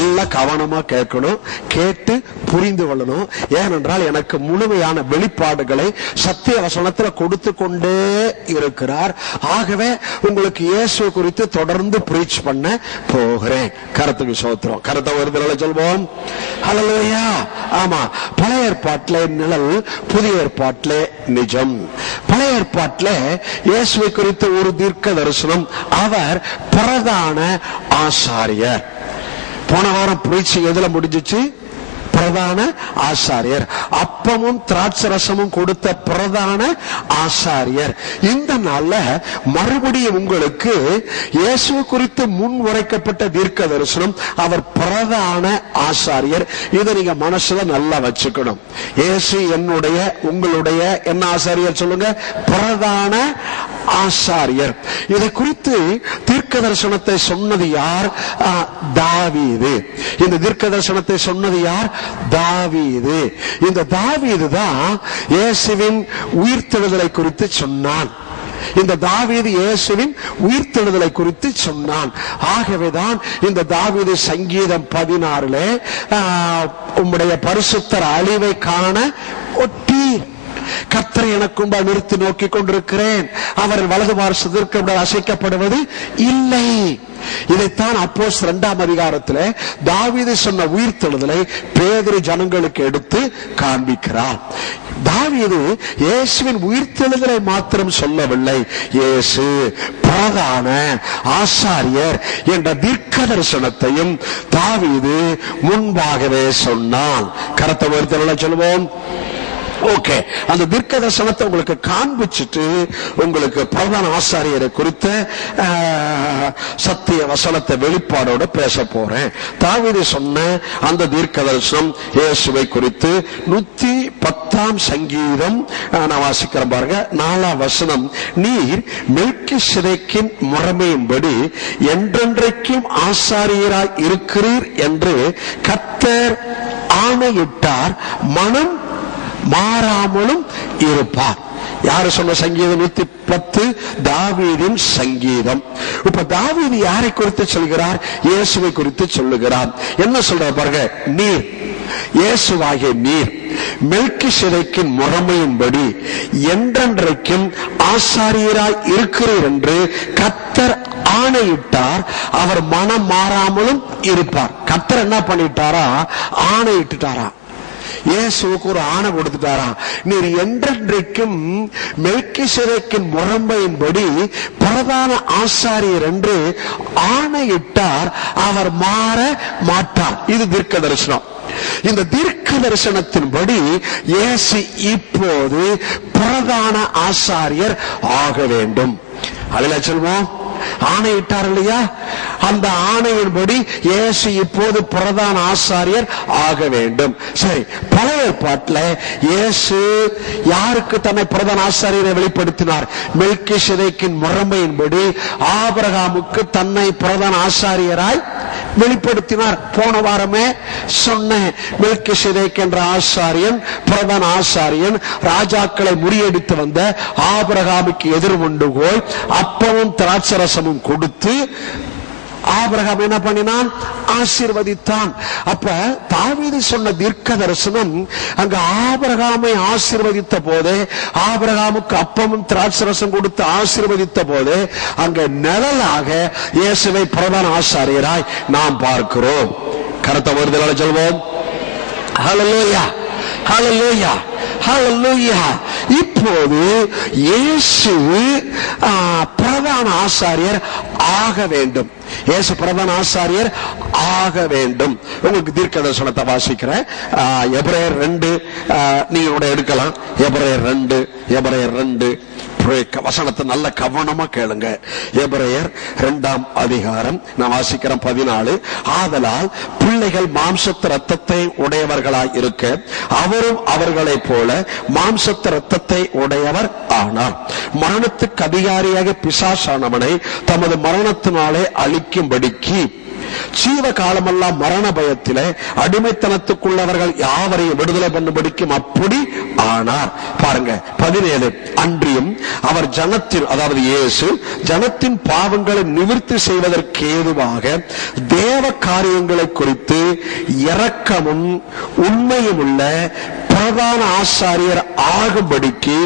நல்ல கவனமா கேட்கணும், கேட்டு புரிந்து கொள்ளணும். ஏனென்றால் எனக்கு முழுமையான வெளிப்பாடுகளை சத்திய வசனத்தில் கொடுத்து கொண்டே இருக்கிறார். ஆகவே உங்களுக்கு இயேசு குறித்து தொடர்ந்து பிரீச் பண்ண போகிறேன். கருத்துக்கு சோத்திரம். கருத்தை வருதலை சொல்வோம். ஹல்லேலூயா. ஆமா, பழைய ஏற்பாட்டிலே நிழல், புதிய ஏற்பாட்டிலே நிஜம். பழைய ஏற்பாட்டிலே இயேசுவை குறித்த ஒரு தீர்க்க தரிசனம். அவர் பிரதான ஆசாரியர். போன வாரம் பிரீச்சிங் எதுல முடிஞ்சிச்சு? பிரதான ஆசாரியர். அப்பமும் திராட்சரசமும் கொடுத்த பிரதான ஆசாரியர். இந்த நாள்ல மறுபடியும் உங்களுக்கு இயேசு குறித்து முன் உரைக்கப்பட்ட தீர்க்க தரிசனம். அவர் பிரதான ஆசாரியர். இதை நீங்க மனசுல நல்லா வச்சுக்கணும். இயேசு என்னுடைய, உங்களுடைய என்ன ஆசாரியர் சொல்லுங்க? பிரதான ஆசாரியர். இதை குறித்து தீர்க்க தரிசனத்தை சொன்னது யார்? தாவீது. இந்த தீர்க்க தரிசனத்தை சொன்னது யார்? தாவீது. இந்த தாவீது தான் இயேசுவின் உயிர்த்தெழுதலை குறித்து சொன்னான். இந்த தாவீது இயேசுவின் உயிர்த்தெழுதலை குறித்து சொன்னான். ஆகவேதான் இந்த தாவீது சங்கீதம் 16 உம்முடைய பரிசுத்தர் அழிவை காண ஒட்டி கர்த்தரை எனக்கும்பா நிறுத்தி நோக்கி கொண்டிருக்கிறேன், அவர் வலது பார்சத்திற்கு அசைக்கப்படுவது இல்லை. இதைத்தான் அப்போஸ்தலர் 2ஆம் அதிகாரத்தில் தாவீது சொன்ன உயிர்த்தெழுதலை பேதுரு ஜனங்களுக்கு எடுத்து காண்பிக்கிறார். தாவீது இயேசுவின் உயிர்த்தெழுதலை மாத்திரம் சொல்லவில்லை, இயேசு பிரதான ஆசாரியர் என்ற தீர்க்க தரிசனத்தையும் தாவீது முன்பாகவே சொன்னான். கரத்தை உயர்த்தெழுதலை சொல்வோம். ஓகே, அந்த தீர்க்க தரிசனத்தை உங்களுக்கு காண்பிச்சுட்டு உங்களுக்கு பிரதான ஆசாரியரை குறித்த சத்திய வசனத்தை வெளிப்பாடோட பேச போறேன். தாவீது சொன்ன அந்த தீர்க்க தரிசனம் இயேசுவை குறித்து 110ஆம் சங்கீதம் நான் வாசிக்கிறேன் பாருங்க. 4ஆம் வசனம், நீர் மெல்கிசேதேக்கின் முறைமையின்படி என்றென்றைக்கும் ஆசாரியராய் இருக்கிறீர் என்று கர்த்தர் ஆணையிட்டார், மனம் மாறாமலும் இருப்பார். யாரு சொன்ன சங்கீதம்? 110 தாவீதின் சங்கீதம். இப்ப தாவீது யாரை குறித்து சொல்கிறார்? இயேசுவை குறித்து சொல்லுகிறார். என்ன சொல்ற பாருங்க, நீர், இயேசுவாகிய நீர் மெல்கிசேதேக்கின் முறைமையின்படி என்றென்றைக்கும் ஆசாரியராய் இருக்கிறீர் என்று கர்த்தர் ஆணையிட்டார், அவர் மனம் மாறாமலும் இருப்பார். கர்த்தர் என்ன பண்ணிட்டாரா? ஆணையிட்டுட்டாரா? இயேசுவுக்கு ஒரு ஆணை கொடுத்துட்டாராம். நீர் என்றென்றைக்கும் மெல்கிசேதேக்கின் முறைமையின்படி பிரதான ஆசாரியர் என்று ஆணையிட்டார், அவர் மாற மாட்டார். இது தீர்க்க தரிசனம். இந்த தீர்க்க தரிசனத்தின்படி இயேசு இப்போது பிரதான ஆசாரியர் ஆக வேண்டும். அல்லேலூயா சொல்வோம். ஆணையிட்டார் இல்லையா? அந்த ஆணையின்படி இயேசு இப்போது பிரதான ஆசாரியர் ஆக வேண்டும். சரி, பழைய ஏற்பாட்டில் இயேசு யாருக்கு தன்னை பிரதான ஆசாரியரை வெளிப்படுத்தினார்? மெல்கிசேதேக்கின் முறைமையின்படி ஆபிரகாமுக்கு தன்னை பிரதான ஆசாரியராய் வெளிப்படுத்தினார். போன வாரமே சொன்னேன், மெல்கிசேதேக் என்ற ஆசாரியன், பிரதான ஆசாரியன், ராஜாக்களை முறியடித்து வந்த ஆபிரகாமுக்கு எதிர்கொண்டு போய் அப்பமும் திராட்சரசமும் கொடுத்து ஆபிரகாம் என்ன பண்ணினான்? ஆசீர்வதித்தான். அப்ப தாவீது சொன்ன தீர்க்க தரிசனம் அங்க ஆபிரகாமை ஆசீர்வதித்த போதே, ஆபிரகாமுக்கு அப்பமும் திராட்சரசம் கொடுத்து ஆசீர்வதித்த போதே அங்க நிழலாக இயேசுவை பிரதான ஆசாரியராய் நாம் பார்க்கிறோம். கருத்தை வருதலால சொல்வோம். ஹல்லேலூயா, ஹல்லேலூயா, ஹல்லேலூயா. இப்போது இயேசு பிரதான ஆசாரியர் ஆக வேண்டும். இயேசு பிரதான ஆசாரியர் ஆக வேண்டும். உங்களுக்கு தீர்க்க தரிசனத்தை வாசிக்கிறேன். எபிரேயர் 2 நீங்க எடுக்கலாம். எபிரேயர் 2 வசனத்தை நல்ல கவனமா கேளுங்க. எபிரேயர் 2ஆம் அதிகாரம் நான் வாசிக்கிறேன் 14. ஆதலால் பிள்ளைகள் மாம்சத்து இரத்தத்தை உடையவர்களாய் இருக்க அவரும் அவர்களை போல மாம்சத்து இரத்தத்தை உடையவர் ஆனார். மரணத்துக்கு அதிகாரியாக பிசாசானவனை தமது மரணத்தினாலே அழிக்கும்படிக்கு ஜீவ காலமெல்லாம் மரண பயத்திலே அடிமைத்தனத்துக்குள்ளவர்கள் யாவரையும் விடுதலை பண்ணும்படிக்கும் அப்படி ஆனார். பாருங்க 17. அன்றியும் அவர் ஜனத்தின், அதாவது இயேசு ஜனத்தின் பாவங்களை நிவர்த்தி செய்வதற்கு ஏதுவாக தேவ காரியங்களை குறித்து இரக்கமும் உண்மையும் உள்ள பிரதான ஆசாரியர் ஆகும்படிக்கு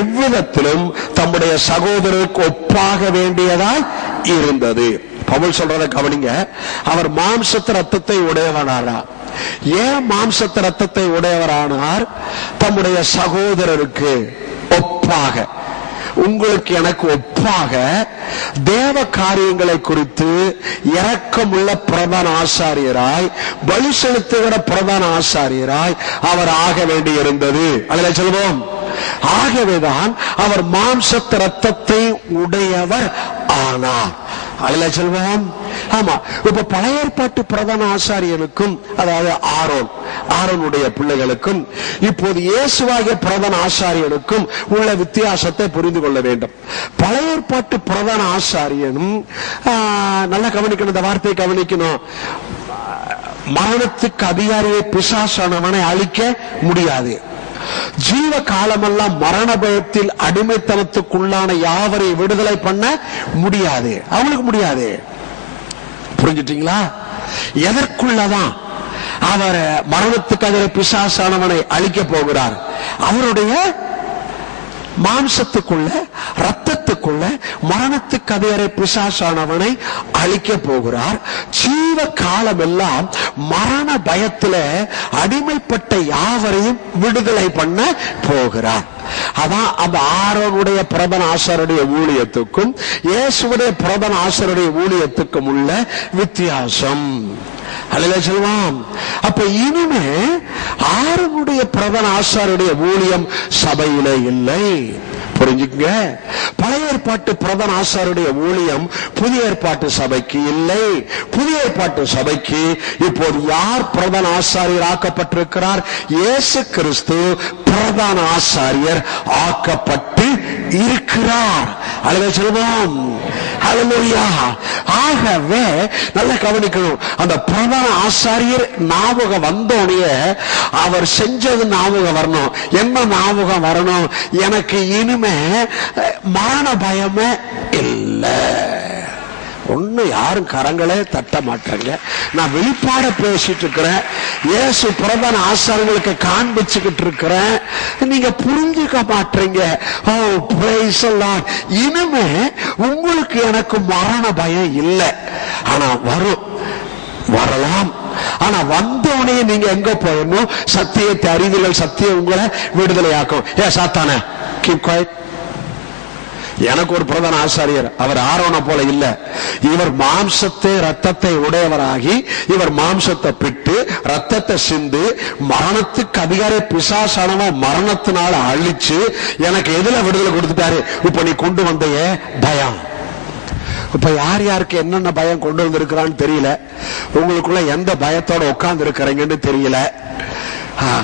எவ்விதத்திலும் தம்முடைய சகோதரருக்கு ஒப்பாக வேண்டியதாய் இருந்தது. பவுல் சொல்றத கவனிங்க. அவர் மாம்சத்து ரத்தத்தை உடையவனாரா? ஏன் மாம்சத்து ரத்தத்தை உடையவரானார்? தம்முடைய சகோதரருக்கு ஒப்பாக, உங்களுக்கு எனக்கு ஒப்பாக தேவ காரியங்களை குறித்து இரக்கமுள்ள பிரதான ஆசாரியராய், பலி செலுத்துகிற பிரதான ஆசாரியராய் அவர் ஆக வேண்டி இருந்தது. அதில் சொல்வோம், ஆகவேதான் அவர் மாம்சத்து ரத்தத்தை உடையவர் ஆனார். அதுல சொல்வோம். ஆமா, இப்ப பழைய ஏற்பாட்டு பிரதான ஆசாரியனுக்கும், அதாவது ஆரோனுடைய பிள்ளைகளுக்கும், இப்போது இயேசுவாகிய பிரதான ஆசாரியனுக்கும் உள்ள வித்தியாசத்தை புரிந்து கொள்ள வேண்டும். பழைய ஏற்பாட்டு பிரதான ஆசாரியனும், நல்லா கவனிக்கணும், இந்த வார்த்தையை கவனிக்கணும், மரணத்துக்கு அதிகாரியை பிசாசானவனை அழிக்க முடியாது. ஜீவ காலமெல்லாம் மரண பயத்தில் அடிமைத்தனத்துக்குள்ளான யாவரை விடுதலை பண்ண முடியாது, அவங்களுக்கு முடியாது. புரிஞ்சுட்டீங்களா? எதற்குள்ளதான் அவர் மரணத்துக்கு அதிகாரி பிசாசானவனை அழிக்க போகிறார்? அவருடைய மாம்சத்துக்குள்ள, ரத்தத்துக்குள்ள மரணத்துக்கு அதிகாரி பிசாசானவனை அழிக்க போகிறார். ஜீவ காலம் எல்லாம் மரண பயத்துல அடிமைப்பட்ட யாவரையும் விடுதலை பண்ண போகிறார். அதான் அந்த ஆரோனுடைய பிரதான ஆசாரியருடைய ஊழியத்துக்கும் இயேசுவுடைய பிரதான ஆசாரியருடைய ஊழியத்துக்கும் உள்ள வித்தியாசம். சொல்லுவான். அப்ப இனிமே ஆரோனுடைய பிரதான ஆசாரியருடைய ஊழியம் சபையிலே இல்லை. புரிஞ்சுங்க. பழைய ஏற்பாட்டு பிரதான ஆசாரியருடைய ஊழியம் புதிய ஏற்பாட்டு சபைக்கு இல்லை. புதிய ஏற்பாட்டு சபைக்கு இப்போது யார் பிரதான ஆசாரியர் ஆக்கப்பட்டிருக்கிறார்? இயேசு கிறிஸ்து பிரதான ஆசாரியர் ஆக்கப்பட்டு இருக்கிறார். அல்லது சொல்லுவோம். ஆகவே நல்ல கவனிக்கணும், அந்த பிரதான ஆசாரியர் ஞாபகம் வந்தோடைய அவர் செஞ்சது ஞாபகம் வரணும். என்ன ஞாபகம் வரணும்? எனக்கு இனிமே மரண பயமே இல்லை. ஒண்ணு யாரும் கரங்களே தட்ட மாட்டாங்க. நான் வெளிப்பாட பேசிட்டு இருக்கிறேன், இயேசு பிரதான ஆசாரியர்களுக்கு காண்பிச்சுக்கிட்டு இருக்கிறேன், நீங்க புரிஞ்சுக்க மாட்டீங்க. ஓ பிரைஸ் தி லார்ட். இனிமே உங்களுக்கு எனக்கு மரண பயம் இல்லை. ஆனா வரலாம். ஆனா வந்தோடனே நீங்க எங்க போயிடணும்? சத்தியத்தை அறிவீர்கள், சத்தியம் உங்களை விடுதலையாக்கும். சாத்தானே கீப் குவைட். எனக்கு ஒரு பிரதான ஆசாரியர், அவர் ஆரோனை போல இல்ல. இவர் மாம்சத்தை ரத்தத்தை உடையவராகி, இவர் மாம்சத்தை பிட்டு ரத்தத்தை சிந்து மரணத்துக்கு அதிகாரி பிசாசானவன் மரணத்தினால அழிச்சு எனக்கு எதுல விடுதலை கொடுத்துட்டாரு? இப்ப நீ கொண்டு வந்த பயம். இப்ப யார் யாருக்கு என்னென்ன பயம் கொண்டு வந்திருக்கிறான்னு தெரியல. உங்களுக்குள்ள எந்த பயத்தோட உட்கார்ந்து இருக்கிறீங்கன்னு தெரியல.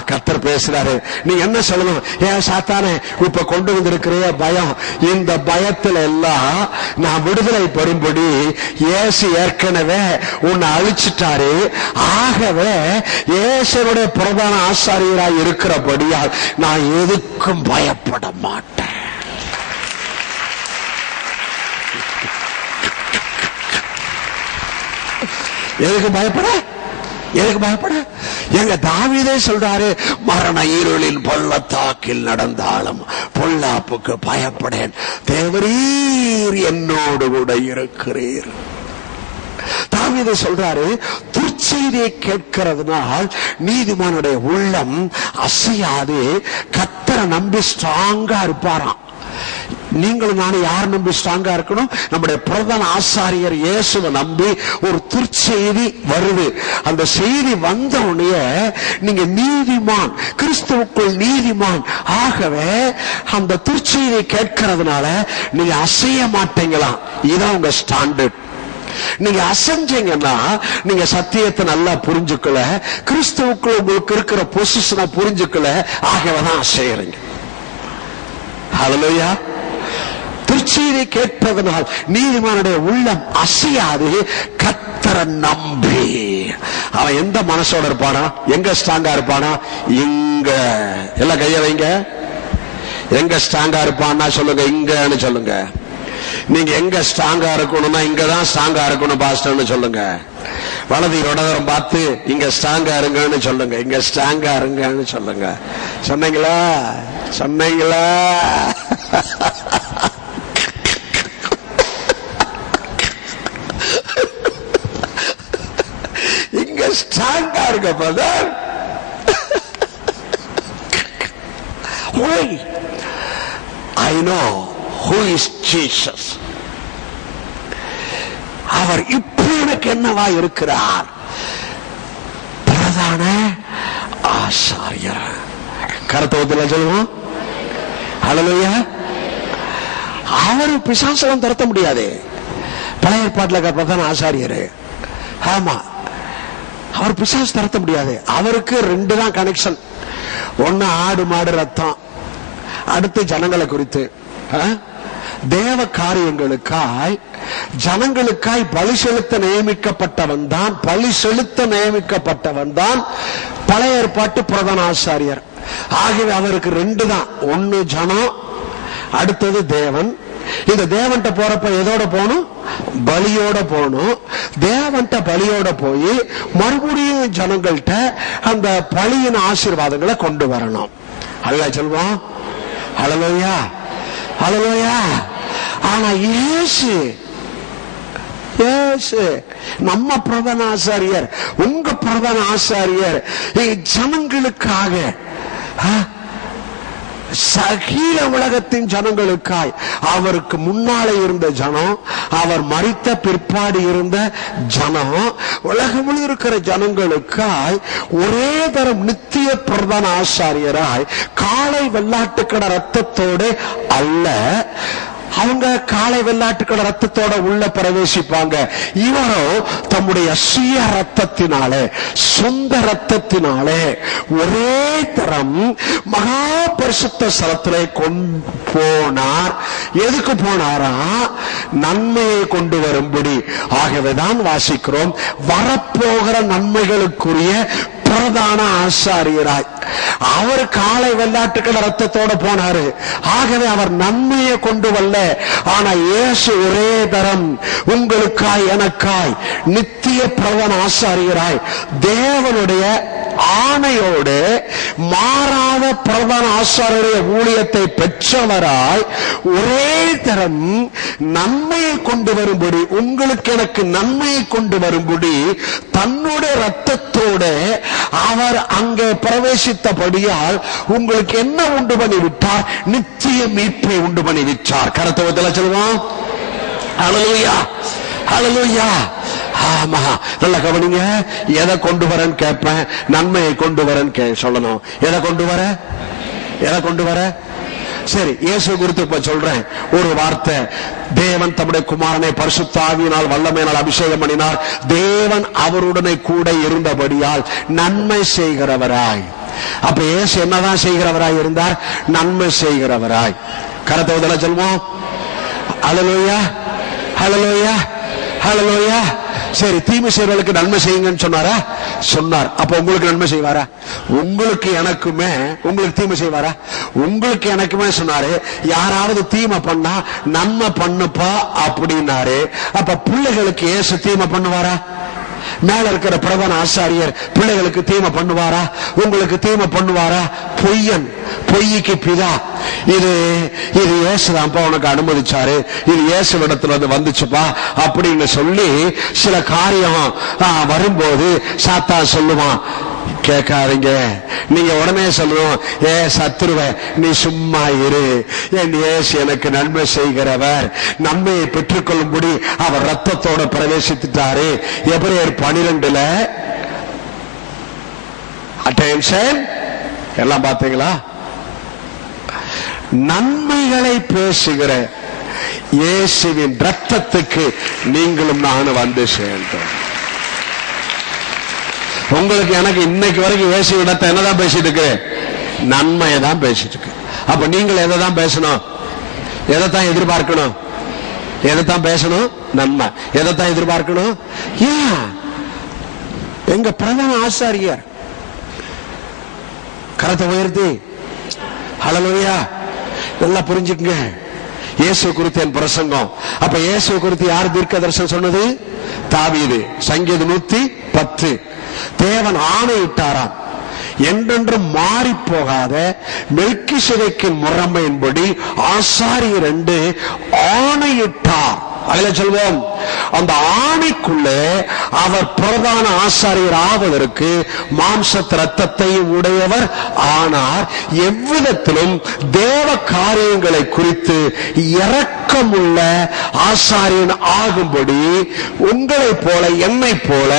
கர்த்தர் பேசுறாரு. நீ என்ன சொல்லணும்? சாத்தானே இப்ப கொண்டு வந்திருக்கிற பயம், இந்த பயத்துல எல்லாம் நான் விடுதலை பெறும்படி இயேசு ஏற்கனவே உன்னை அழிச்சிட்டாரு. ஆகவே இயேசுடைய பிரதான ஆசாரியராய் இருக்கிறபடியால் நான் எதுக்கும் பயப்பட மாட்டேன். எதுக்கு பயப்பட? எங்க தாவீதே சொல்றாரு, மரண இருளின் பள்ளத்தாக்கில் நடந்தாலும் பொல்லாப்புக்கு பயப்படேன், தேவரீர் என்னோடு கூட இருக்கிறீர். தாவீது சொல்றாரு, துர்ச்செய்தியை கேட்கிறதுனால் நீதிமானுடைய உள்ளம் அசையாது, கர்த்தரை நம்பி ஸ்ட்ராங்கா இருப்பாராம். நீங்களும் நானும் யார் நம்பி ஸ்ட்ராங்கா இருக்கணும்? நம்முடைய பிரதான ஆசாரியர் இயேசுவை நம்பி. ஒரு துர்ச்செய்தி வருது, அந்த செய்தி வந்த உடனே நீங்க நீதிமான், கிறிஸ்துவுக்குள் நீதிமான். ஆகவே அந்த துர்ச்செய்தியை கேட்கறதுனால நீங்க அசைய மாட்டீங்களாம். இதான் உங்க ஸ்டாண்டர்ட். நீங்க அசைஞ்சீங்கன்னா நீங்க சத்தியத்தை நல்லா புரிஞ்சுக்கல, கிறிஸ்துவுக்குள் உங்களுக்கு இருக்கிற பொசிஷனை புரிஞ்சுக்கல. ஆகவேதான் அசையறீங்க. ஹல்லேலூயா. துர்ச்செய்தியை கேட்பதனால் நீதிமானுடைய உள்ளம் அசையாது, கர்த்தரை கர்த்தரை நம்பி அவன் எந்த மனசோட இருப்பானா, எங்க ஸ்ட்ராங்கா இருப்பானா, இங்க. எல்லாம் கைய வைங்க. எங்க ஸ்ட்ராங்கா இருப்பான்னா சொல்லுங்க, இங்கன்னு சொல்லுங்க. நீங்க எங்க ஸ்ட்ராங்கா இருக்கணும்னா இங்கதான் ஸ்ட்ராங்கா இருக்கணும் பாஸ்டர்னு சொல்லுங்க. வலது இடதரம் பார்த்து இங்க ஸ்ட்ராங்கா இருங்கன்னு சொல்லுங்க, இங்க ஸ்ட்ராங்கா இருங்கன்னு சொல்லுங்க. சொன்னீங்களா? சொன்னீங்களா? இங்க ஸ்ட்ராங்கா இருக்க brother. I know who is Jesus. அவர் இப்ப எனக்கு என்னவா இருக்கிறார்? பிரதான ஆசாரியர். கருத்துவத்தில் சொல்லுவோம். ஹல்லேலூயா. அவர் பிசாசெல்லாம் துரத்த முடியாது. பழைய ஏற்பாட்டில் பிரதான ஆசாரியர். ஆமா, அவர் பிசாசு துரத்த முடியாது. அவருக்கு 2 தான் கனெக்ஷன். ஒன்னு ஆடு மாடு ரத்தம், அடுத்து ஜனங்களை குறித்து தேவ காரியங்களுக்காய் ஜனங்களுக்காய் பலி செலுத்த நியமிக்கப்பட்டவன் தான், பலி செலுத்த நியமிக்கப்பட்டவன் தான் பழைய ஏற்பாட்டு பிரதான ஆசாரியர். ஆகவே அவருக்கு 2 தான். ஒன்னு ஜனம், அடுத்தது தேவன். இந்த தேவன்ட்ட போறப்ப எதோட போகணும்? பலியோட போகணும். தேவன்ட்ட பலியோட போய் மறுபடியும் ஜனங்கள்ட்ட அந்த பலியின் ஆசீர்வாதங்களை கொண்டு வரணும். அல்லா சொல்வோம். ஹல்லேலூயா, ஹல்லேலூயா. ஆனா இயேசு நம்ம பிரதான ஆசாரியர், உங்க பிரதான ஆசாரியர் ஜனங்களுக்காக, சகல உலகத்தின் ஜனங்களுக்காய், அவருக்கு முன்னாலே இருந்த ஜனம், அவர் மரித்த பிற்பாடு இருந்த ஜனம், உலகம் இருக்கிற ஜனங்களுக்காய் ஒரே தரம் நித்திய பிரதான ஆசாரியராய் காளை வெள்ளாட்டுக்கடை ரத்தத்தோடு அல்ல, அவங்க காளை வெள்ளாட்டுக்கடை ரத்தத்தோட உள்ள பிரவேசிப்பாங்க. இவரோ தம்முடைய சுய ரத்தத்தினாலே, சொந்த ரத்தத்தினாலே ஒரே தரம் மகா பரிசுத்த ஸ்தலத்திலே கொண்டு போனார். எதுக்கு போனாரா? நன்மையை கொண்டு வரும்படி. ஆகவேதான் வாசிக்கிறோம், வரப்போகிற நன்மைகளுக்குரிய பிரதான ஆசாரியராய் அவர் காளை வெள்ளாட்டுக்கடை ரத்தத்தோட போனாரு. ஆகவே அவர் நன்மையை கொண்டு வரல. ஆனா இயேசு ஒரே தரம் உங்களுக்காய் எனக்காய் நித்திய பிரதான ஆசாரியராய் தேவனுடைய ஆணையோடு மாறாத பிரதான ஆசாரியருடைய ஊழியத்தை பெற்றவராய் ஒரே தரம் நன்மையை கொண்டு வரும்படி, உங்களுக்கு எனக்கு நன்மையை கொண்டு வரும்படி தன்னுடைய ரத்தத்தோடு அவர் அங்கே பிரவேசித்தபடியால் உங்களுக்கு என்ன உண்டு பண்ணி விட்டார்? நித்திய மீட்பை உண்டு பண்ணி விட்டார். கருத்துவத்தில் சொல்லுவோம். ஹல்லேலூயா, ஹல்லேலூயா. ஆமா, நல்ல கவனிங்க. எதை கொண்டு வரேன்னு கேட்பேன், நன்மையை கொண்டு வரேன்னு சொல்லணும். எதை கொண்டு வர? எதை கொண்டு வர? சரி, இயேசு குறித்து இப்ப சொல்றேன் ஒரு வார்த்தை. தேவன் தம்முடைய குமாரனை பரிசுத்த ஆவியினால் வல்லமையினால் அபிஷேகம் பண்ணினார். தேவன் அவருடனே கூட இருந்தபடியால் நன்மை செய்கிறவராய். அப்ப இயேசு என்னதான் செய்கிறவராய் இருந்தார்? நன்மை செய்கிறவராய். கரத்தை சொல்வோம். ஹல்லேலூயா, ஹல்லேலூயா, ஹல்லேலூயா. சரி, தீமை செய்வர்களுக்கு நன்மை செய்யுங்கன்னு சொன்னாரா? சொன்னார். அப்ப உங்களுக்கு நன்மை செய்வாரா? உங்களுக்கு எனக்குமே, உங்களுக்கு தீமை செய்வாரா? உங்களுக்கு எனக்குமே சொன்னாரு. யாராவது தீமை பண்ணா நன்மை பண்ணுப்பா அப்படின்னாரு. அப்ப பிள்ளைகளுக்கு இயேசு தீமை பண்ணுவாரா? மேல இருக்கிற பிரதான ஆசாரியர் பிள்ளைகளுக்கு தீமை பண்ணுவாரா? உங்களுக்கு தீமை பண்ணுவாரா? பொய்யன், பொய்க்கு பிதா. இது இயேசுதான்ப்பா உனக்கு அனுமதிச்சாரு, இது இயேசுவிடத்துல வந்துச்சுப்பா அப்படின்னு சொல்லி சில காரியம் வரும்போது சாத்தான் சொல்லுவான், கேட்காதீங்க. நீங்க உடனே சொல்லணும், சத்துருவ நீ சும்மா இரு, என் இயேசு எனக்கு நன்மை செய்கிறவர், நன்மையை பெற்றுக்கொள்ளும்படி அவர் ரத்தத்தோட பிரவேசித்துட்டாரு. எபிரேயர் 12 அட்டென்ஷன் எல்லாம் பார்த்தீங்களா? நன்மைகளை பேசுகிற இயேசுவின் ரத்தத்துக்கு நீங்களும் நானும் வந்து சேர்ந்தோம். உங்களுக்கு எனக்கு இன்னைக்கு வரைக்கும் இயேசு இடத்தை என்னதான் பேசிட்டு இருக்கு? நன்மையை தான் பேசிட்டு இருக்கு. அப்ப நீங்கள் எதை தான் பேசணும்? எதைத்தான் எதிர்பார்க்கணும்? எதைத்தான் பேசணும்? நன்மை. எதைத்தான் எதிர்பார்க்கணும்? எங்க பிரதான ஆசாரியர் கரத்தை உயர்த்தி ஹல்லேலூயா. நல்லா புரிஞ்சுக்குங்க, இயேசு குறித்து என் பிரசங்கம். அப்ப இயேசு குறித்து யார் தீர்க்கதரிசனம் சொன்னது? தாவீது. சங்கீதம் 110. தேவன் ஆணையிட்டாராம், என்றென்றும் மாறி போகாத மெல்கிசேதேக்கின் முறைமையின்படி ஆசாரியர் என்று ஆணையிட்டார். அதில சொல்வோம், அந்த ஆணைக்குள்ளே அவர் பிரதான ஆசாரியர் ஆவதற்கு மாம்ச ரத்தத்தை உடையவர் ஆனார். எவ்விதத்திலும் தேவ காரியங்களை குறித்து இரக்கமுள்ள ஆசாரியன் ஆகும்படி உங்களை போல என்னை போல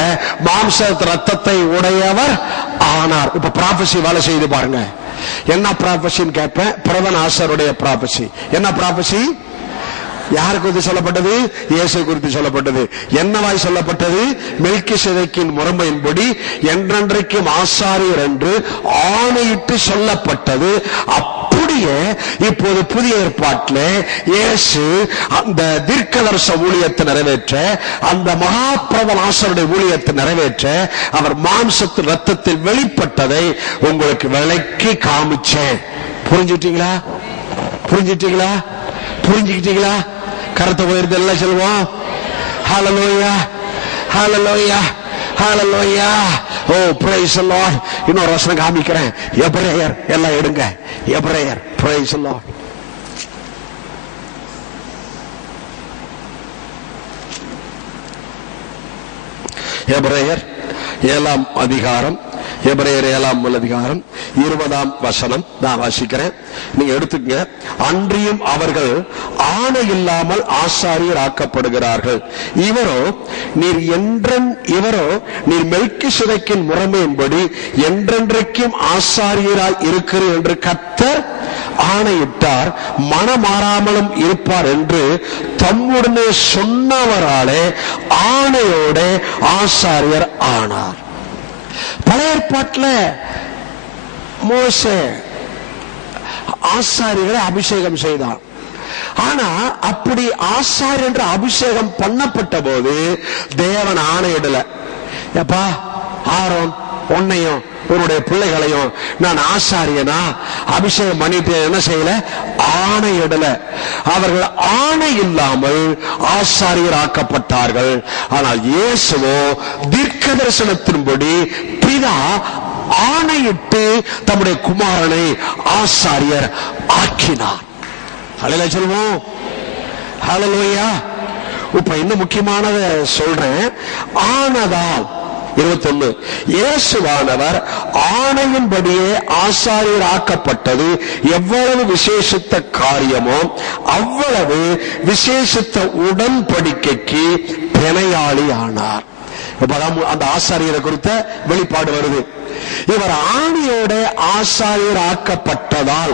மாம்ச ரத்தத்தை உடையவர் ஆனார். இப்ப ப்ராபசி வேலை செய்து பாருங்க. என்ன ப்ராபசின்னு கேட்பேன். பிரதான ஆசாரியருடைய ப்ராபசி. என்ன ப்ராபசி? யாரு குறித்து சொல்லப்பட்டது? இயேசு குறித்து சொல்லப்பட்டது. என்னவாய் சொல்லப்பட்டது? மெல்கிசேதேக்கின் முறைமையின்படி என்றென்றைக்கும் ஆசாரியர் என்று ஆணையிட்டு சொல்லப்பட்டது. அப்படியே இப்போது புதிய ஏற்பாட்டில் இயேசு அந்த தீர்க்கதரிசன ஊழியத்தை நிறைவேற்ற, அந்த மகாபிரதான ஆசாரியருடைய ஊழியத்தை நிறைவேற்ற அவர் மாம்சத்தின் ரத்தத்தில் வெளிப்பட்டதை உங்களுக்கு விளக்கி காமிச்சேன். புரிஞ்சுட்டீங்களா? புரிஞ்சுட்டீங்களா? புரிஞ்சுக்கிட்டீங்களா? கரத்தை உயர்த்தி எல்லாம் சொல்லுவோம். ஹல்லேலூயா, ஹல்லேலூயா, ஹல்லேலூயா. ஓ பிரைஸ் தி லார்ட். இன்னொரு வசனம் காமிக்கிறேன். எபிரேயர் எல்லாம் எடுங்க. எபிரேயர். Praise the Lord. எபிரேயர் 7ஆம் அதிகாரம், எபிரேயர் 7ஆம் அதிகாரம் 20ஆம் வசனம் நான் வாசிக்கிறேன், நீங்க எடுத்துக்கங்க. அன்றியும் அவர்கள் ஆணை இல்லாமல் ஆசாரியர் ஆக்கப்படுகிறார்கள். இவரோ நீர் மெல்கிசேதேக்கின் முறைமையின்படி என்றென்றைக்கும் ஆசாரியராய் இருக்கிறீர் என்று கர்த்தர் ஆணையிட்டார். மனமாறாமலும் இருப்பார் என்று தம்முடனே சொன்னவராலே ஆணையோட ஆசாரியர் ஆனார். பழைய ஏற்பாட்டில் மோசே ஆசாரியர்களை அபிஷேகம் செய்தார். ஆனா அப்படி ஆசாரியர் என்ற அபிஷேகம் பண்ணப்பட்ட போது தேவன் ஆணையிடல. எப்பா ஆரோன் உன்னையும் உன்னுடைய பிள்ளைகளையும் நான் ஆசாரியனா அபிஷேகம் பண்ணிட்டு என்ன செய்யல? ஆணையிடல. அவர்கள் ஆணை இல்லாமல் ஆசாரியர் ஆக்கப்பட்டார்கள். ஆனால் இயேசுவோ தீர்க்கதரிசனத்தின்படி பிதா ஆணையிட்டு தம்முடைய குமாரனை ஆசாரியர் ஆக்கினார். ஹல்லேலூயா சொல்லுவோம். ஹல்லேலூயா. இப்ப இன்னும் முக்கியமானதை சொல்றேன். ஆனதால் 21 இயேசுவானவர் ஆணையின்படியே ஆசாரியர் ஆக்கப்பட்டது எவ்வளவு விசேஷித்த காரியமோ அவ்வளவு விசேஷித்த உடன்படிக்கைக்கு பிணையாளி ஆனார். அந்த ஆசாரியரை குறித்த வெளிப்பாடு வருது. இவர் ஆணையோட ஆசாரியர் ஆக்கப்பட்டதால்,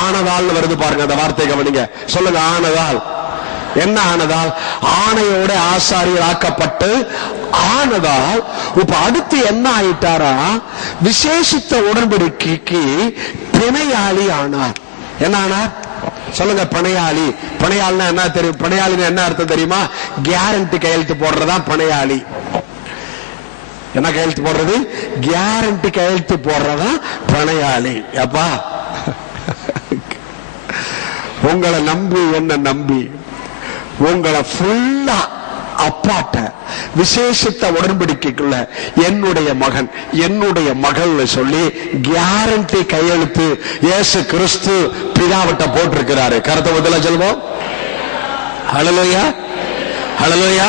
ஆனதால் வருது பாருங்க. அந்த வார்த்தை கவனிங்க. சொல்லுங்க, ஆனதால். என்ன ஆனதால்? ஆணையோட ஆசாரியர் ஆக்கப்பட்டு ஆனதால் இப்ப அடுத்து என்ன ஆயிட்டாரா? விசேஷித்த உடன்படிக்கைக்கு பிணையாளி ஆனார். என்ன ஆனார்? சொல்லுங்க, பிணையாளி. பிணையாளினா என்ன தெரியும்? பிணையாளின்னு என்ன அர்த்தம் தெரியுமா? கேரண்டி கையெழுத்து போடுறதா பிணையாளி. என்ன கையெழுத்து போடுறது? கேரண்டி கையெழுத்து போடுறதா பிணையாளி. அப்பா உங்களை நம்பி என்ன நம்பி உங்களை ஃபுல்லா அப்பாட்ட விசேஷித்த உடன்படிக்கைக்குள்ள என்னுடைய மகன் என்னுடைய மகள் சொல்லி கேரண்டி கையெழுத்து இயேசு கிறிஸ்து பிதாவிட்ட போட்டிருக்கிறாரு. கருத்தை முதல்ல சொல்லுவோம். ஹல்லேலூயா, ஹல்லேலூயா.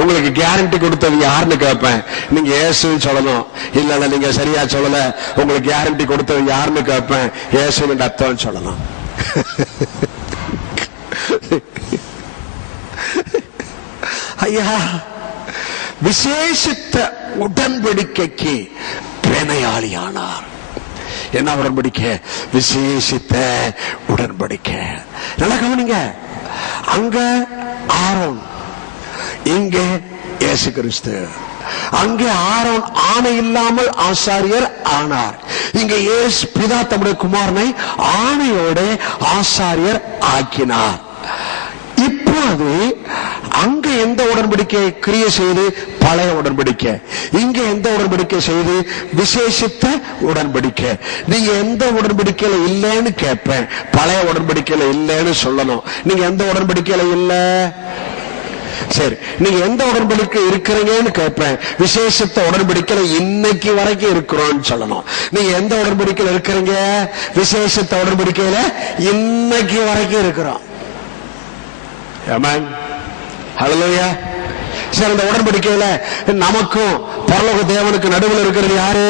உங்களுக்கு கேரண்டி கொடுத்தது யாருன்னு கேட்பேன். நீங்க இயேசுன்னு சொல்லணும். இல்ல நீங்க சரியா சொல்லல, உங்களுக்கு கேரண்டி கொடுத்தது யாருன்னு கேட்பேன். இயேசுன்னு அர்த்தம் சொல்லணும். ஐயா, விசேஷித்த உடன்படிக்கைக்கு பிணையாளியானார். என்ன உடன்படிக்கை? விசேஷித்த உடன்படிக்கை. நல்லா கவனிங்க. அங்க ஆரோன், இங்க இயேசு கிறிஸ்து. அங்கே ஆரோன் ஆணை இல்லாமல் ஆசாரியர் ஆனார். இங்க இயேசு பிதா தம்முடைய குமாரனை ஆணையோட ஆசாரியர் ஆக்கினார். இப்போ இப்போது அங்க எந்த உடன்படிக்கை கிரியை செய்து? பழைய உடன்படிக்கை. இங்க எந்த உடன்படிக்கை செய்து? விசேஷித்த உடன்படிக்கை. நீங்க எந்த உடன்படிக்கையில இல்லைன்னு கேட்பேன். பழைய உடன்படிக்கையில இல்லைன்னு சொல்லணும். நீங்க எந்த உடன்படிக்கையில இல்ல? சரி, நீங்க எந்த உடன்படிக்கை இருக்கிறீங்கன்னு கேட்பேன். விசேஷத்த உடன்படிக்கையில இன்னைக்கு வரைக்கும் இருக்கிறோம்னு சொல்லணும். நீங்க எந்த உடன்படிக்கையில இருக்கிறீங்க? விசேஷத்த உடன்படிக்கையில இன்னைக்கு வரைக்கும் இருக்கிறோம். ஆமென், ஹல்லேலூயா. சரி, அந்த உடன்படிக்கையில நமக்கும் பரலோக தேவனுக்கு நடுவில் இருக்கிறது யாரு?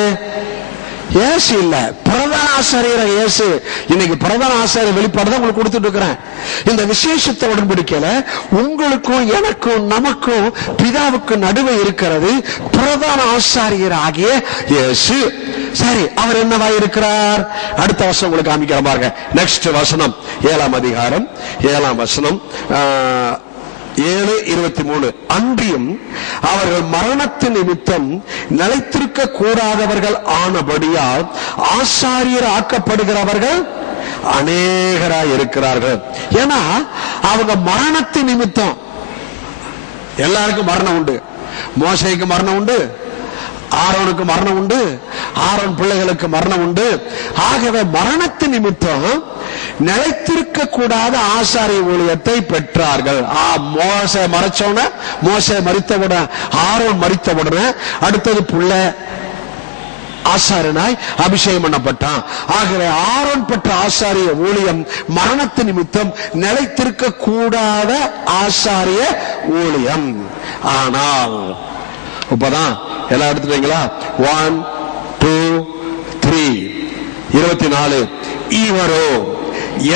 இயேசு இல்ல, பிரதான ஆசாரியர் இயேசு. இன்னைக்கு பிரதான ஆசாரியர் வெளிப்பாடு தான் உங்களுக்கு கொடுத்துட்டு இருக்கிறேன். இந்த விசேஷத்த உடன்படிக்கையில உங்களுக்கும் எனக்கும் நமக்கும் பிதாவுக்கு நடுவே இருக்கிறது பிரதான ஆசாரியர் ஆகிய இயேசு. சரி, அவர் என்னவா இருக்கிறார்? அடுத்த வசனம் உங்களுக்கு காமிக்கிற பாருங்க. நெக்ஸ்ட் வசனம் 7ஆம் அதிகாரம் 7ஆம் வசனம் 7:23. அன்றியும் அவர்கள் மரணத்தின் நிமித்தம் நிலைத்திருக்க கூடாதவர்கள் ஆனபடியால் ஆசாரியர் ஆக்கப்படுகிறவர்கள் அநேகராய் இருக்கிறார்கள். ஏன்னா அவங்க மரணத்தின் நிமித்தம், எல்லாருக்கும் மரணம் உண்டு. மோசேக்கு மரணம் உண்டு, ஆரோனுக்கு மரணம் உண்டு, ஆரோன் பிள்ளைகளுக்கு மரணம் உண்டு. ஆகவே மரணத்தின் நிமித்தம் நிலைத்திருக்க கூடாத ஆசாரிய ஊழியத்தை பெற்றார்கள். மோசே மறைச்சோன, மோசே மரித்தவுடன், ஆரோன் மரித்தவுடனே அடுத்தது புள்ள ஆசாரியனாய் அபிஷேகம் பண்ணப்பட்டான். ஆகவே ஆரோன் பெற்ற ஆசாரிய ஊழியம் மரணத்து நிமித்தம் நிலைத்திருக்க கூடாத ஆசாரிய ஊழியம். ஆனால் இப்பதான் எல்லாம் எடுத்துட்டீங்களா? 1 2 3 24. இவரோ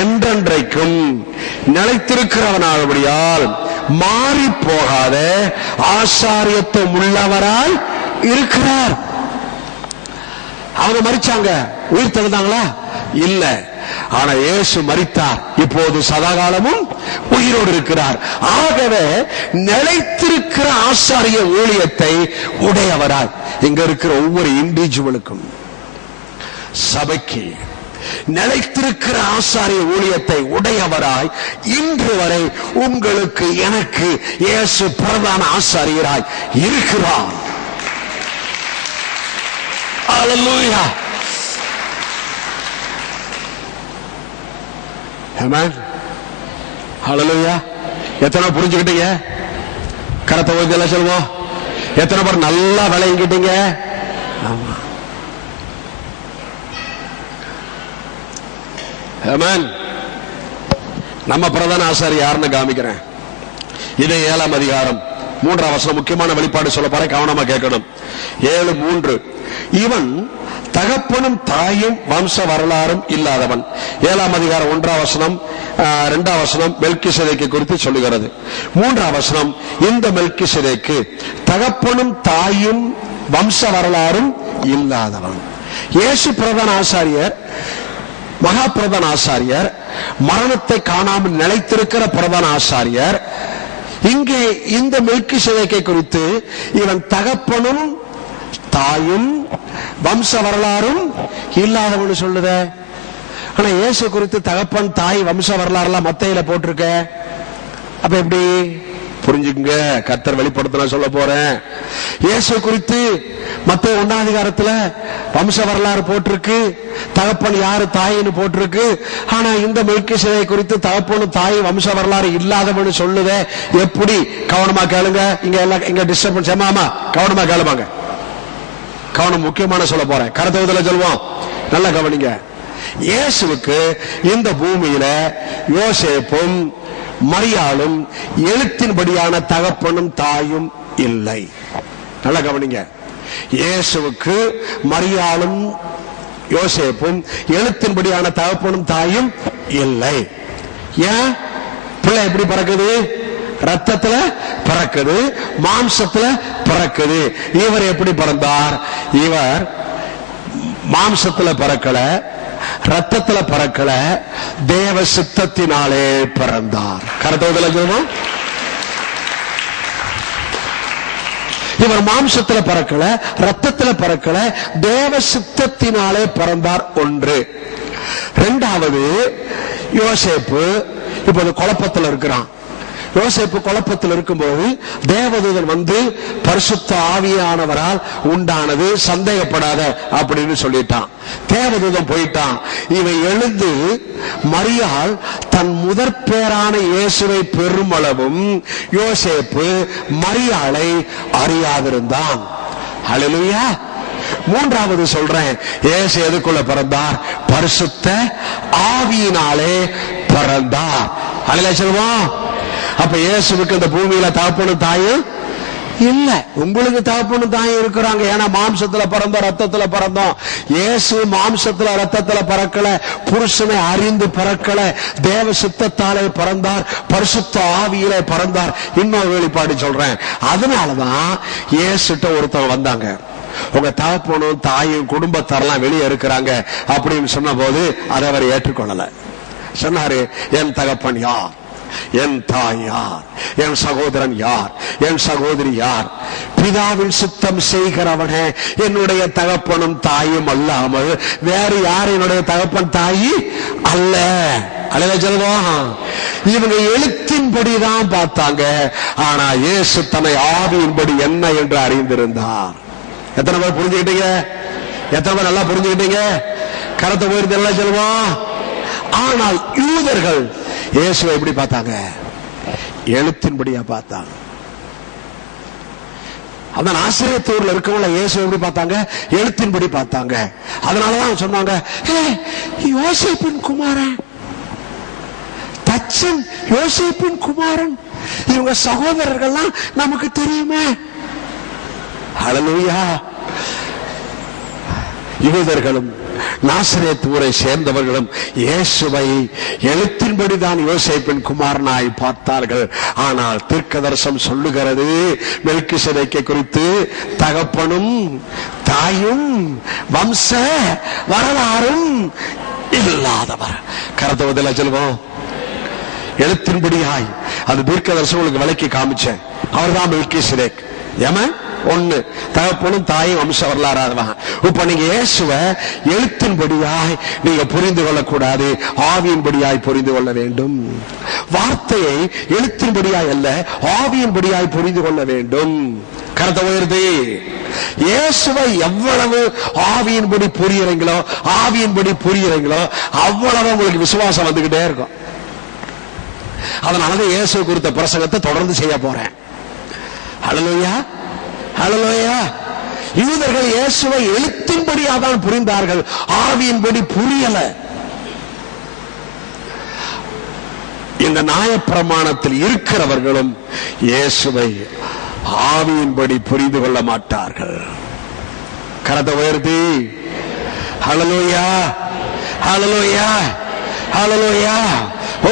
என்றென்றைக்கும் நிலைத்திருக்கிறவனாகபடியால் மாறி போகாத ஆசாரியத்துவம் உள்ளவராய் இருக்கிறார். அவங்க மரிச்சாங்க, உயிர் தெழுந்தாங்களா? இல்ல. ஆனா இயேசு மரித்தார், இப்போது சதாகாலமும் உயிரோடு இருக்கிறார். ஆகவே நிலைத்திருக்கிற ஆசாரிய ஊழியத்தை உடையவராய், இங்க இருக்கிற ஒவ்வொரு இண்டிவிஜுவலுக்கும், சபைக்கு நிலைத்திருக்கிற ஆசாரிய ஊழியத்தை உடையவராய் இன்று வரை உங்களுக்கு எனக்கு இயேசு பிரதான ஆசாரியராய் இருக்கிறார். ஹல்லேலூயா. ஆமென், ஹல்லேலூயா. எத்தனை புரிஞ்சுக்கிட்டீங்க? கரத்தை ஓய்தல சொல்லுவோம். எத்தனை பேர் நல்லா விளையிக்கிட்டீங்க? ஆமா, ஆமென். நம்ம பிரதான ஆசாரி யாருன்னு காமிக்கிறேன். இதே 7ஆம் அதிகாரம் 3ஆம் வசனம் முக்கியமான வெளிப்பாடு சொல்ல போறேன், கவனமா கேட்கணும். 7:3. இவன் தகப்பனும் தாயும் வம்ச வரலாறும் இல்லாதவன். 7ஆம் அதிகாரம் 1ஆம் வசனம் 2ஆம் வசனம் மெல்கிசேதேக்கை குறித்து சொல்லுகிறது. 3ஆம் வசனம் இந்த மெல்கிசேதேக்கு தகப்பனும் தாயும் வம்ச வரலாறும் இல்லாதவன். இயேசு பிரதான ஆசாரியர், மகா பிரதான ஆசாரியர், மரணத்தை காணாமல் நிலைத்திருக்கிற பிரதான ஆசாரியர். இங்கே இந்த மெல்கிசேதேக்கை குறித்து இவன் தகப்பனும் தாயும் வம்ச வரலாறும் இல்லாதவன்னு சொல்லுத. ஆனா இயேசு குறித்து தகப்பன் தாய் வம்ச வரலாறு எல்லாம் மத்தேயில போட்டிருக்க. அப்ப எப்படி புரிஞ்சுங்க? கர்த்தர் வெளிப்படுத்தினா சொல்ல போறேன். இயேசு குறித்து மத்தேயு 1ஆம் அதிகாரத்துல வம்ச வரலாறு போட்டிருக்கு, தகப்பன் யாரு தாயின்னு போட்டிருக்கு. ஆனா இந்த மெல்கிசேதேக்கை குறித்து தகப்பனும் தாய் வம்ச வரலாறு இல்லாதவன்னு சொல்லுதே. எப்படி? கவனமா கேளுங்க. இங்க எல்லாம் இங்க டிஸ்டர்பன்ஸ். ஏமாமா கவனமா கேளுவாங்க. கவனம் முக்கியமான சொல்ல போறேன். கரத்தவத்துல சொல்லுவோம், நல்லா கவனிங்க. இயேசுவுக்கு இந்த பூமியில யோசேப்பும் மரியாளும் எழுத்தின்படியான தகப்பனும் தாயும் இல்லை. நல்லா கவனிங்க. இயேசுவுக்கு மரியாளும் யோசேப்பும் எழுத்தின்படியான தகப்பனும் தாயும் இல்லை. ஏன்? பிள்ளை எப்படி பிறக்குது? ரத்தத்துல பிறக்குது, மாம்சத்துல பிறக்குது. இவர் எப்படி பிறந்தார்? இவர் மாம்சத்துல பிறக்கல, ரத்தத்துல பிறக்கல, தேவ சித்தத்தினாலே பிறந்தார். கரத்தோதல சொல்லுவோம். இவர் மாம்சத்துல பிறக்கல, ரத்தத்துல பிறக்கல, தேவ சித்தத்தினாலே பிறந்தார். ஒன்று. இரண்டாவது, யோசேப்பு இப்போது குழப்பத்தில் இருக்கிறான். யோசேப்பு குழப்பத்தில் இருக்கும்போது தேவதூதன் வந்து பரிசுத்த ஆவியானவரால் உண்டானது, சந்தேகப்படாத அப்படின்னு சொல்லிட்டான். தேவதூதன் போயிட்டான். இவன் எழுந்து மரியாள் தன் முதற் பேரான இயேசுவை பெருமளவும் யோசேப்பு மரியாளை அறியாதிருந்தான். ஹல்லேலூயா. மூன்றாவது சொல்றேன், இயேசு எதுக்குள்ள பிறந்தார்? பரிசுத்த ஆவியினாலே பிறந்தார். ஹல்லேலூயா சொல்லுவோம். அப்ப இயேசுவுக்கு இந்த பூமியில தகப்பனும் தாயும் இல்ல. உங்களுக்கு தகப்பனும் தாயும் இருக்கிறாங்க. ஏன்னா மாம்சத்துல பிறந்தோம், ரத்தத்துல பிறந்தோம். இயேசு மாம்சத்துல ரத்தத்துல பிறக்கல, புருஷனை அறிந்து பிறக்கல, தேவ சித்தத்தாலே பிறந்தார், பரிசுத்த ஆவியிலே பிறந்தார். இன்னொரு வெளிப்பாடு சொல்றேன். அதனாலதான் இயேசுட்ட ஒருத்தவங்க வந்தாங்க, உங்க தகப்பனும் தாயும் குடும்பத்தாரெல்லாம் வெளியே இருக்கிறாங்க அப்படின்னு சொன்ன போது அதை அவர் ஏற்றுக்கொள்ளல. சொன்னாரு, என் தகப்பன் யார், என் தாய் யார், என் சகோதரன் யார், என் சகோதரி யார்? பிதாவின் சுத்தம் செய்கிறவனே என்னுடைய தகப்பனும் தாயும் அல்லாமல் வேறு யார் என்னுடைய தகப்பன் தாயி அல்ல. அல்ல சொல்லுவோம். இவங்க எழுத்தின்படிதான் பார்த்தாங்க. ஆனா இயேசு தன்னை ஆவியின்படி என்ன என்று அறிந்திருந்தார். எத்தனை பேர் புரிஞ்சுக்கிட்டீங்க? எத்தனை பேர் நல்லா புரிஞ்சுக்கிட்டீங்க? கரத்தை உயர்த்தி எல்லாம் சொல்லுவோம். ஆனால் யூதர்கள் இயேசுவை எப்படி பார்த்தாங்க? எழுத்தின்படியா பார்த்தாங்க. அதான் ஆசிரியத்தூர்ல இருக்கவங்கள இயேசுவை எப்படி பார்த்தாங்க? எழுத்தின்படி பார்த்தாங்க. அதனாலதான் சொன்னாங்க, யோசேப்பின் குமாரன், தச்சன் யோசேப்பின் குமாரன், இவங்க சகோதரர்கள்லாம் நமக்கு தெரியுமே. ஹல்லேலூயா. யூதர்களும் நாசரேத் ஊரை சேர்ந்தவர்களும் இயேசுவை எழுத்தின்படிதான் யோசேப்பின் குமாரனாய் பார்த்தார்கள். ஆனால் தீர்க்கதரிசனம் சொல்லுகிறது, மெல்கிசேதேக்கை குறித்து தகப்பனும் தாயும் வம்ச வரலாறும் இல்லாதவர். கரத்தவதில் சொல்லுவோம். எழுத்தின்படியாய் அது தீர்க்கதரிசனம் உங்களுக்கு விளக்கி காமிச்சேன். அவர்தான் மெல்கிசேதேக். ஏமா ஒண்ணு, தகப்பனும் தாயும் வம்ச வரலாறு. இப்ப நீங்க இயேசுவை எழுத்தின்படியாய் நீங்க புரிந்து கொள்ளக்கூடாது, ஆவியின்படியாய் புரிந்து கொள்ள வேண்டும். வார்த்தையை எழுத்தின்படியாய் அல்ல, ஆவியின்படியாய் புரிந்து கொள்ள வேண்டும். கருத்தை உயர்த்தி இயேசுவை எவ்வளவு ஆவியின்படி புரியுறீங்களோ, ஆவியின்படி புரியுறீங்களோ அவ்வளவு உங்களுக்கு விசுவாசம் வந்துகிட்டே இருக்கும். அதனாலதான் இயேசு குறித்த பிரசங்கத்தை தொடர்ந்து செய்ய போறேன். ஹல்லேலூயா. ஹல்லேலூயா. யூதர்கள் இயேசுவை எழுத்தின்படியாதான் புரிந்தார்கள், ஆவியின்படி புரியல. இந்த நியாயப்பிரமாணத்தில் இருக்கிறவர்களும் இயேசுவை ஆவியின்படி புரிந்து கொள்ள மாட்டார்கள். கரத்தை உயர்த்தி ஹல்லேலூயா, ஹல்லேலூயா, ஹல்லேலூயா.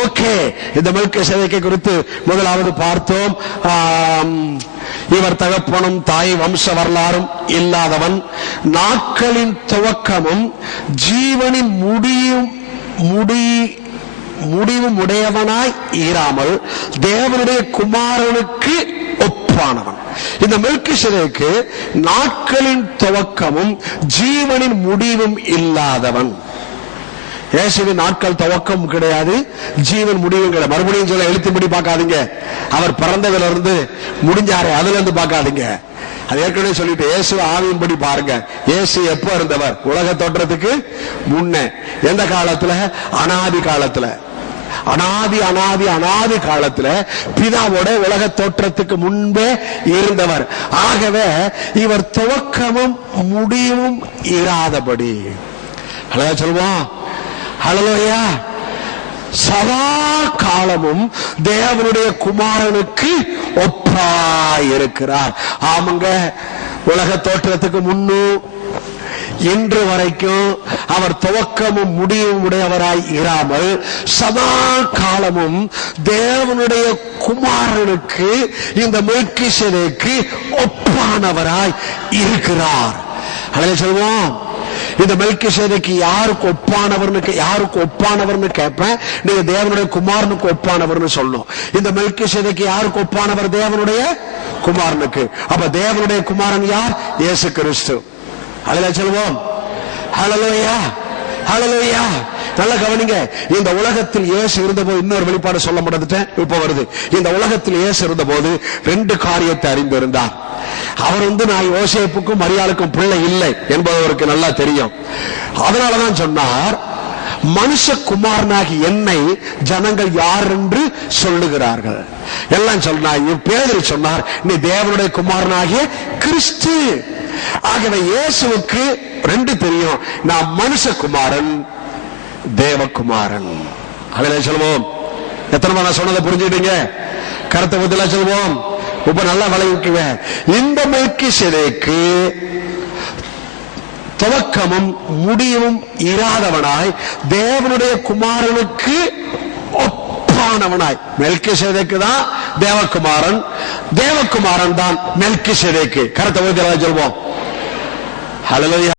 ஓகே, இந்த மெல்கிசேதேக்கை குறித்து முதலாவது பார்த்தோம். இவர் தகப்பனும் தாய் வம்ச வரலாறும் இல்லாதவன், நாட்களின் துவக்கமும் ஜீவனின் முடிவும் உடையவனாய் இராமல் தேவனுடைய குமாரனுக்கு ஒப்பானவன். இந்த மெல்கிசேதேக்கு நாட்களின் துவக்கமும் ஜீவனின் முடிவும் இல்லாதவன். இயேசுவின் நாட்கள் துவக்கம் கிடையாது, ஜீவன் முடிவும் கிடையாது. மறுபடியும் சொல்ல, எழுத்தின்படி பார்க்காதீங்க. அவர் பிறந்ததுல இருந்து முடிஞ்சாரு அதுல இருந்து பார்க்காதீங்க. அது ஏற்கனவே சொல்லிட்டு இயேசு ஆவியின்படி பாருங்க. இயேசு எப்போ இருந்தவர்? உலக தோற்றத்துக்கு முன்னே. எந்த காலத்துல? அனாதி காலத்துல. அனாதி அனாதி அனாதி காலத்துல பிதாவோட உலக தோற்றத்துக்கு முன்பே இருந்தவர். ஆகவே இவர் துவக்கமும் முடிவும் இராதபடி. அழகா சொல்லுவோம். ஹல்லேலூயா. சதா காலமும் தேவனுடைய குமாரனுக்கு ஒப்பாய் இருக்கிறார். ஆமாங்க, உலக தோற்றத்துக்கு முன்னும் இன்று வரைக்கும் அவர் துவக்கமும் முடிவும் உடையவராய் இராமல் சதா காலமும் தேவனுடைய குமாரனுக்கு, இந்த மெல்கிசேதேக்கு ஒப்பானவராய் இருக்கிறார். அதை சொல்லுவோம். இந்த மெல்கிசேதேக்கு யாருக்கு ஒப்பானவர்னு கேட்பேன். நீங்க தேவனுடைய குமாரனுக்கு ஒப்பானவர்னு சொல்லணும். இந்த மெல்கிசேதேக்கு யாருக்கு ஒப்பானவர்? தேவனுடைய குமாரனுக்கு. அப்ப தேவனுடைய குமாரன் யார்? இயேசு கிறிஸ்து. அல்லேலூயா சொல்வோம். ஹல்லேலூயா, ஹல்லேலூயா. நல்ல கவனிங்க. இந்த உலகத்தில் இயேசு இருந்தபோது இன்னொரு வெளிப்பாடு சொல்ல முடியாதுட்டேன், இப்ப வருது. இந்த உலகத்தில் இயேசு இருந்தபோது 2 காரியத்தை அறிந்திருந்தார். அவர் நான் யோசேப்புக்கும் மரியாளுக்கும் பிள்ளை இல்லை என்பது அவருக்கு நல்லா தெரியும். அதனாலதான் சொன்னார், மனுஷகுமாரனாகி என்னை ஜனங்கள் யார் என்று சொல்லுகிறார்கள். எல்லாம் சொன்னார். பேதுரு சொன்னார், நீ தேவனுடைய குமாரனாகிய கிறிஸ்து. ஆகவே இயேசுவுக்கு 2 தெரியும், நான் மனுஷகுமாரன், தேவகுமாரன். அவளை சொல்லுவோம். எத்தனை நான் சொன்னதை புரிஞ்சுக்கிட்டீங்க? கருத்தை பத்தில சொல்லுவோம். இப்ப நல்லா விளைவிக்குவேன். இந்த மெல்கிசேதேக்கு துவக்கமும் முடிவும் இராதவனாய் தேவனுடைய குமாரனுக்கு ஒப்பானவனாய். மெல்கிசேதேக்கு தான் தேவகுமாரன், தேவகுமாரன் தான் மெல்கிசேதேக்கு. கருத்தை பத்தில சொல்லுவோம். ஹல்லேலூயா.